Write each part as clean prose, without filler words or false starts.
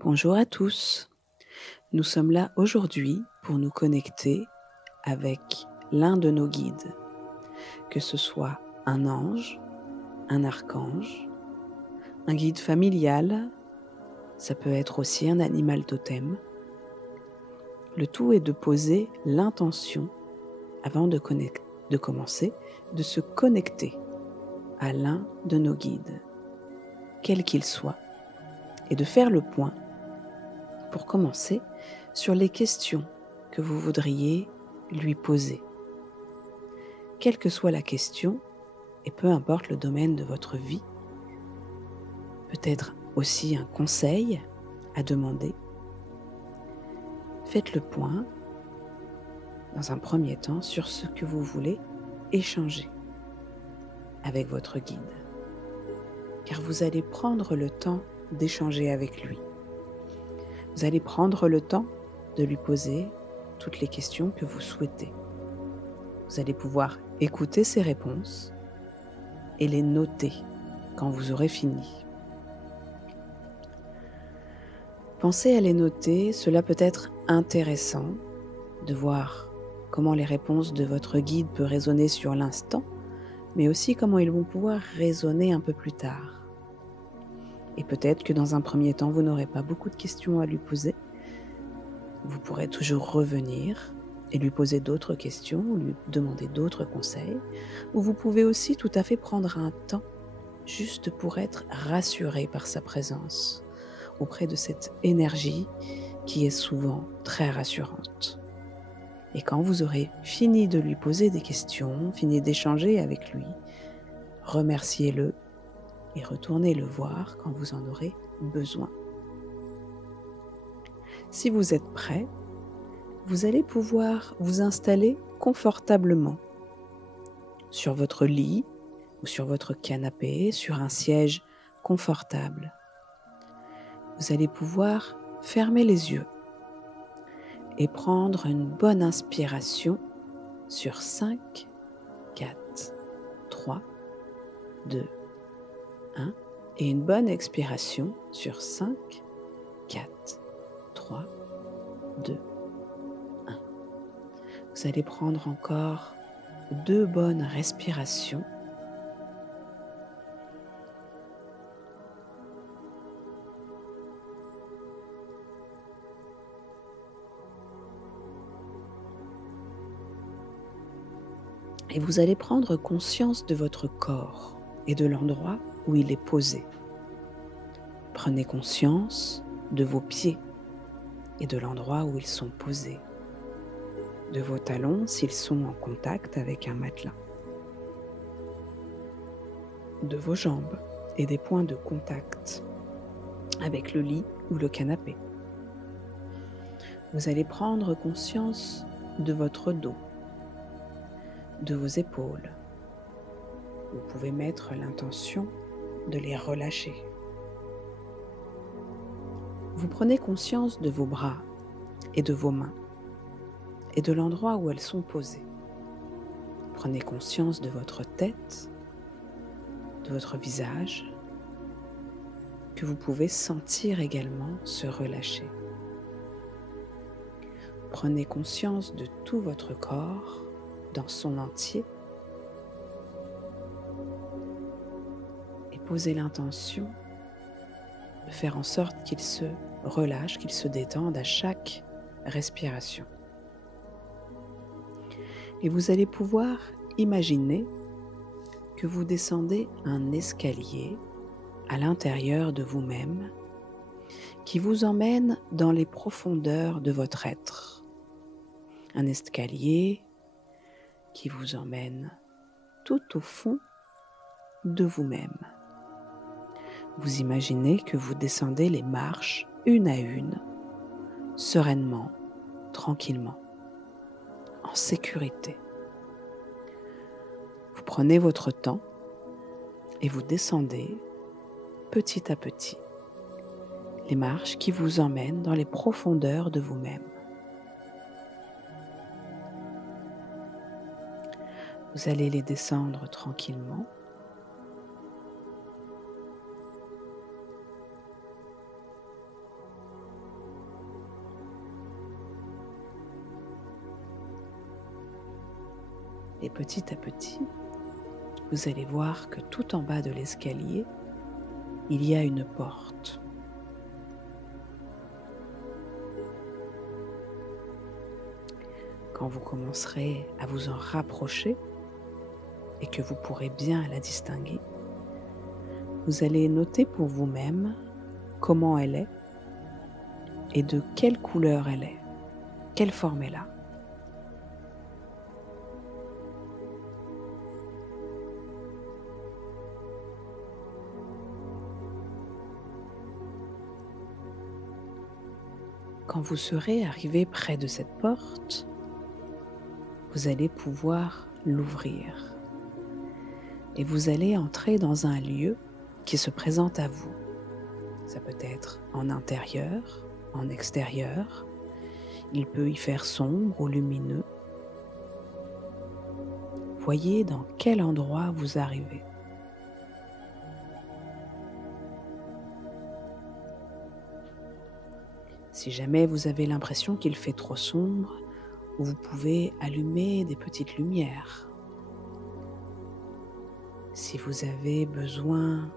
Bonjour à tous. Nous sommes là aujourd'hui pour nous connecter avec l'un de nos guides, que ce soit un ange, un archange, un guide familial, ça peut être aussi un animal totem. Le tout est de poser l'intention avant de commencer, de se connecter à l'un de nos guides, quel qu'il soit, et de faire le point, pour commencer, sur les questions que vous voudriez lui poser. Quelle que soit la question, et peu importe le domaine de votre vie, peut-être aussi un conseil à demander, faites le point, dans un premier temps, sur ce que vous voulez échanger avec votre guide. Car vous allez prendre le temps d'échanger avec lui. Vous allez prendre le temps de lui poser toutes les questions que vous souhaitez. Vous allez pouvoir écouter ses réponses et les noter quand vous aurez fini. Pensez à les noter, cela peut être intéressant de voir comment les réponses de votre guide peuvent résonner sur l'instant, mais aussi comment ils vont pouvoir résonner un peu plus tard. Et peut-être que dans un premier temps, vous n'aurez pas beaucoup de questions à lui poser. Vous pourrez toujours revenir et lui poser d'autres questions, ou lui demander d'autres conseils, ou vous pouvez aussi tout à fait prendre un temps juste pour être rassuré par sa présence, auprès de cette énergie qui est souvent très rassurante. Et quand vous aurez fini de lui poser des questions, fini d'échanger avec lui, remerciez-le et retournez le voir quand vous en aurez besoin. Si vous êtes prêt, vous allez pouvoir vous installer confortablement sur votre lit ou sur votre canapé, sur un siège confortable. Vous allez pouvoir fermer les yeux et prendre une bonne inspiration sur 5, 4, 3, 2, 1 et une bonne expiration sur 5, 4, 3, 2, 1. Vous allez prendre encore 2 bonnes respirations. Et vous allez prendre conscience de votre corps et de l'endroit où il est posé. Prenez conscience de vos pieds et de l'endroit où ils sont posés, de vos talons s'ils sont en contact avec un matelas, de vos jambes et des points de contact avec le lit ou le canapé. Vous allez prendre conscience de votre dos, de vos épaules. Vous pouvez mettre l'intention de les relâcher. Vous prenez conscience de vos bras et de vos mains et de l'endroit où elles sont posées. Prenez conscience de votre tête, de votre visage, que vous pouvez sentir également se relâcher. Prenez conscience de tout votre corps dans son entier et posez l'intention de faire en sorte qu'il se relâche, qu'il se détende à chaque respiration. Et vous allez pouvoir imaginer que vous descendez un escalier à l'intérieur de vous-même qui vous emmène dans les profondeurs de votre être. Un escalier qui vous emmène tout au fond de vous-même. Vous imaginez que vous descendez les marches une à une, sereinement, tranquillement, en sécurité. Vous prenez votre temps et vous descendez petit à petit les marches qui vous emmènent dans les profondeurs de vous-même. Vous allez les descendre tranquillement. Et petit à petit, vous allez voir que tout en bas de l'escalier, il y a une porte. Quand vous commencerez à vous en rapprocher et que vous pourrez bien la distinguer, vous allez noter pour vous-même comment elle est et de quelle couleur elle est, quelle forme elle a. Quand vous serez arrivé près de cette porte, vous allez pouvoir l'ouvrir et vous allez entrer dans un lieu qui se présente à vous. Ça peut être en intérieur, en extérieur, il peut y faire sombre ou lumineux. Voyez dans quel endroit vous arrivez. Si jamais vous avez l'impression qu'il fait trop sombre, vous pouvez allumer des petites lumières. Si vous avez besoin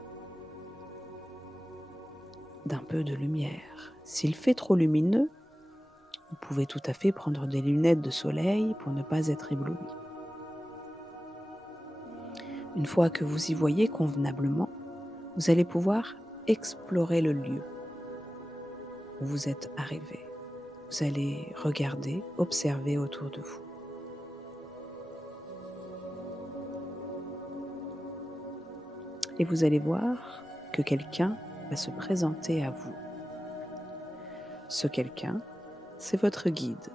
d'un peu de lumière. S'il fait trop lumineux, vous pouvez tout à fait prendre des lunettes de soleil pour ne pas être ébloui. Une fois que vous y voyez convenablement, vous allez pouvoir explorer le lieu où vous êtes arrivé. Vous allez regarder, observer autour de vous. Et vous allez voir que quelqu'un va se présenter à vous. Ce quelqu'un, c'est votre guide.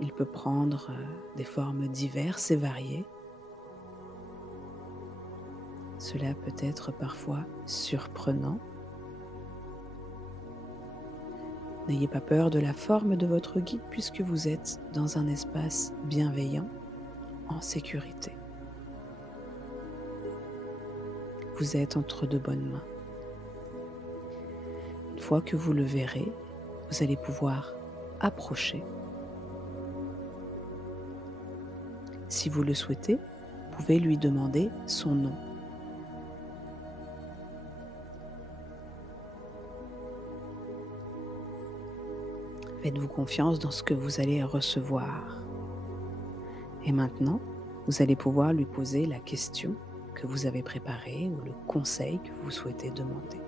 Il peut prendre des formes diverses et variées. Cela peut être parfois surprenant. N'ayez pas peur de la forme de votre guide puisque vous êtes dans un espace bienveillant, en sécurité. Vous êtes entre de bonnes mains. Une fois que vous le verrez, vous allez pouvoir approcher. Si vous le souhaitez, vous pouvez lui demander son nom. Faites-vous confiance dans ce que vous allez recevoir. Et maintenant, vous allez pouvoir lui poser la question que vous avez préparée ou le conseil que vous souhaitez demander.